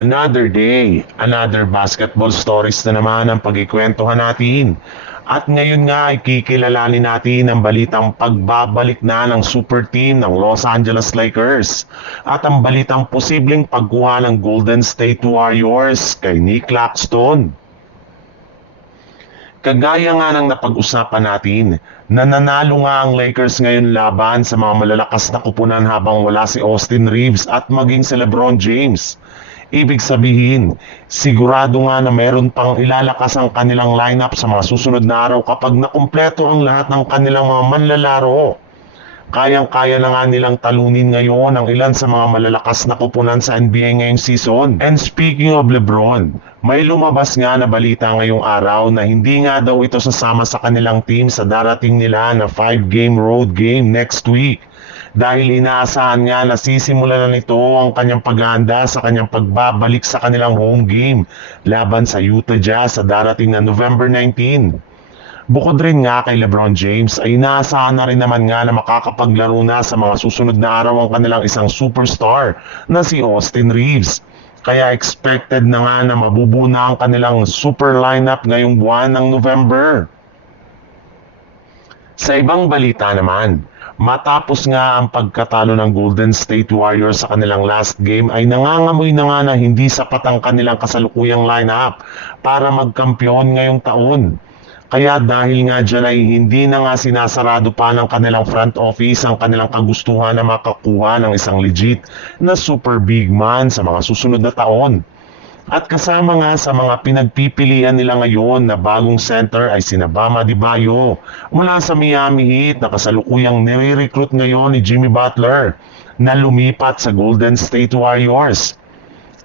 Another day, another basketball stories na naman ang pagkikwentuhan natin. At ngayon nga ay kikilalanin natin ang balitang pagbabalik na ng super team ng Los Angeles Lakers at ang balitang posibleng pagkuha ng Golden State Warriors kay Nick Claxton. Kagaya nga ng napag-usapan natin, nananalo nga ang Lakers ngayon laban sa mga malalakas na kupunan habang wala si Austin Reeves at maging si LeBron James. Ibig sabihin, sigurado nga na meron pang ilalakas ang kanilang lineup sa mga susunod na araw kapag nakumpleto ang lahat ng kanilang mga manlalaro. Kayang-kaya na nga nilang talunin ngayon ang ilan sa mga malalakas na kupunan sa NBA ngayong season. And speaking of LeBron, may lumabas nga na balita ngayong araw na hindi nga daw ito sasama sa kanilang team sa darating nila na 5-game road game next week. Dahil inaasahan nga na sisimulan na nito ang kanyang paghahanda sa kanyang pagbabalik sa kanilang home game laban sa Utah Jazz sa darating na November 19. Bukod rin nga kay LeBron James ay inaasahan na rin naman nga na makakapaglaro na sa mga susunod na araw ang kanilang isang superstar na si Austin Reeves. Kaya expected na nga na mabubuo na ang kanilang super lineup ngayong buwan ng November. Sa ibang balita naman, matapos nga ang pagkatalo ng Golden State Warriors sa kanilang last game ay nangangamoy na nga na hindi sapat ang kanilang kasalukuyang lineup para magkampiyon ngayong taon. Kaya dahil nga dyan ay hindi na nga sinasarado pa ng kanilang front office ang kanilang kagustuhan na makakuha ng isang legit na super big man sa mga susunod na taon. At kasama nga sa mga pinagpipilian nila ngayon na bagong center ay sina Bam Adebayo mula sa Miami Heat na kasalukuyang nire-recruit ngayon ni Jimmy Butler na lumipat sa Golden State Warriors.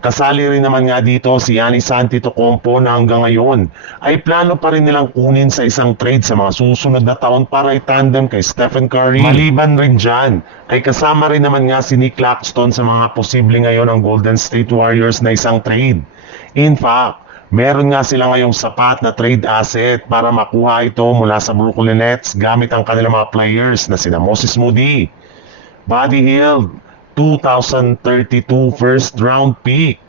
Kasali rin naman nga dito si Giannis Antetokounmpo na hanggang ngayon ay plano pa rin nilang kunin sa isang trade sa mga susunod na taon para itandem kay Stephen Curry. Maliban rin dyan, ay kasama rin naman nga si Nick Claxton sa mga posible ngayon ng Golden State Warriors na isang trade. In fact, meron nga sila ngayong sapat na trade asset para makuha ito mula sa Brooklyn Nets gamit ang kanilang mga players na sina Moses Moody, Buddy Hield, 2032 first round pick,